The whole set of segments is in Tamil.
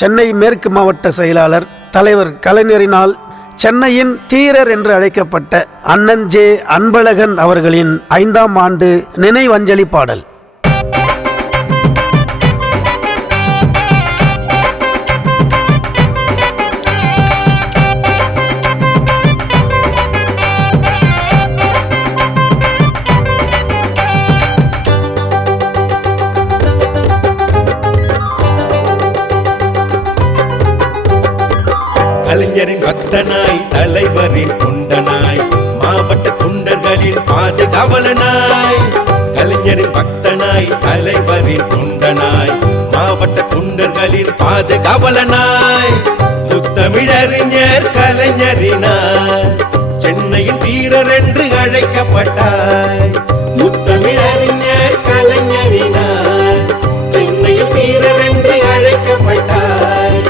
சென்னை மேற்கு மாவட்ட செயலாளர் தலைவர் கலைஞரினால் சென்னையின் தீரர் என்று அழைக்கப்பட்ட அண்ணன் ஜே அன்பழகன் அவர்களின் 5ஆம் ஆண்டு நினைவஞ்சலி பாடல். கலைஞரின் பக்தனாய் தலைவரின் தொண்டனாய் மாவட்ட தொண்டர்களின் பாதுகாவலனாய். கலைஞரின் பக்தனாய் தலைவரின் தொண்டனாய் மாவட்ட தொண்டர்களின் பாதுகாவலனாய். முத்தமிழறிஞர் கலைஞரினார் சென்னையில் தீரர் என்று அழைக்கப்பட்டாய். முத்தமிழறிஞர் கலைஞரினார் சென்னையில் தீரர் என்று அழைக்கப்பட்டாய்.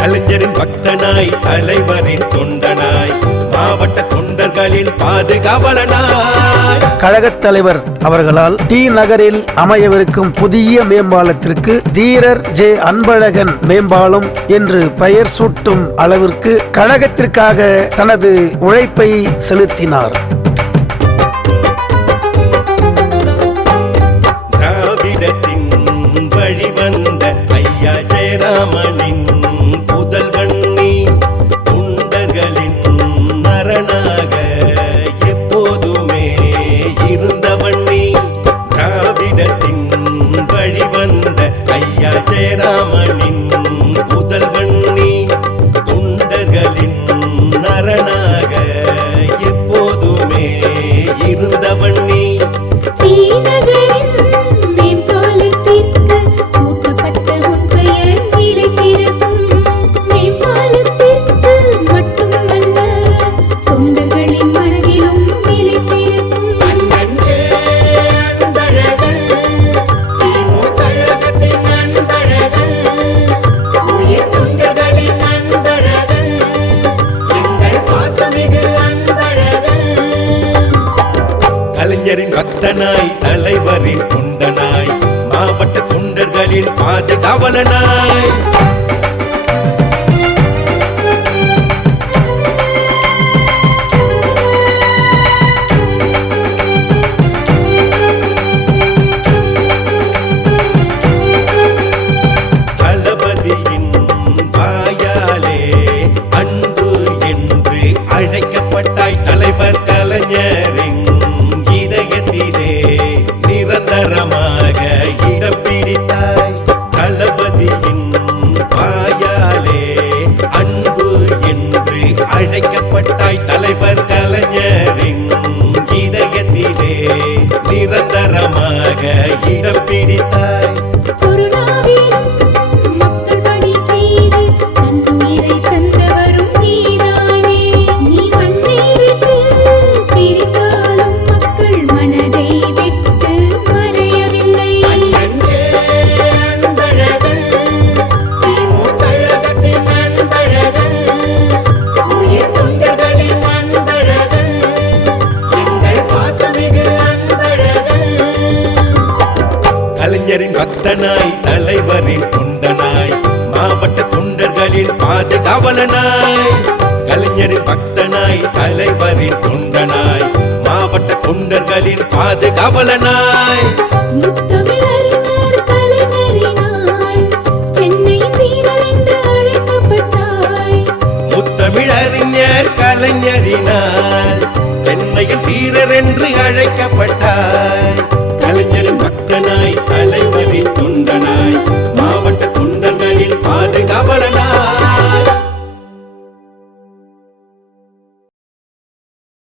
கலைஞரின் பக்தனாய் தலைவரின் தொண்டனாய் மாவட்ட தொண்டர்களின் பாதுகாவலனாய். கழகத் தலைவர் அவர்களால் டி நகரில் அமையவிருக்கும் புதிய மேம்பாலத்திற்கு தீரர் ஜே அன்பழகன் மேம்பாலம் என்று பெயர் சூட்டும் அளவிற்கு கழகத்திற்காக தனது உழைப்பை செலுத்தினார். திராவிடத்தின் வழிவந்த ஐயா ஜெயராமனின் புதல்வன் நீ. தொண்டர்களின் நரனாக எப்போதுமே இருந்தவன் நீ. திராவிடத்தின் வழிவந்த ஐயா ஜெயராமனின் புதல்வன் நீ. தொண்டர்களின் நரனாக எப்போதுமே இருந்தவன் நீ. கலைஞரின் பக்தனாய் தலைவரின் தொண்டனாய் மாவட்ட தொண்டர்களின் பாதுகாவலனாய். தளபதியின் வாயாலே அன்பு என்று அழைக்கப்பட்டாய். தலைவர் கலைஞரின் இதயத்திலே நிரந்தரமாக இடம் பிடித்தாய். தளபதியின் வாயாலே அன்பு என்று அழைக்கப்பட்டாய். தலைவர் கலைஞரின் இதயத்திலே நிரந்தரமாக இடம் பிடித்தாய். கலைஞரின் பக்தனாய் தலைவரின் தொண்டனாய் மாவட்ட தொண்டர்களின் பாதுகாவலனாய். கலைஞரின் பக்தனாய் தலைவரின் தொண்டனாய் மாவட்ட தொண்டர்களின் பாதுகாவலனாய். முத்தமிழறிஞர் கலைஞரினால் சென்னையின் தீரர் என்று அழைக்கப்பட்டாய். முத்தமிழறிஞர் கலைஞரினால் சென்னையில் தீரர் என்று அழைக்கப்பட்டாய்.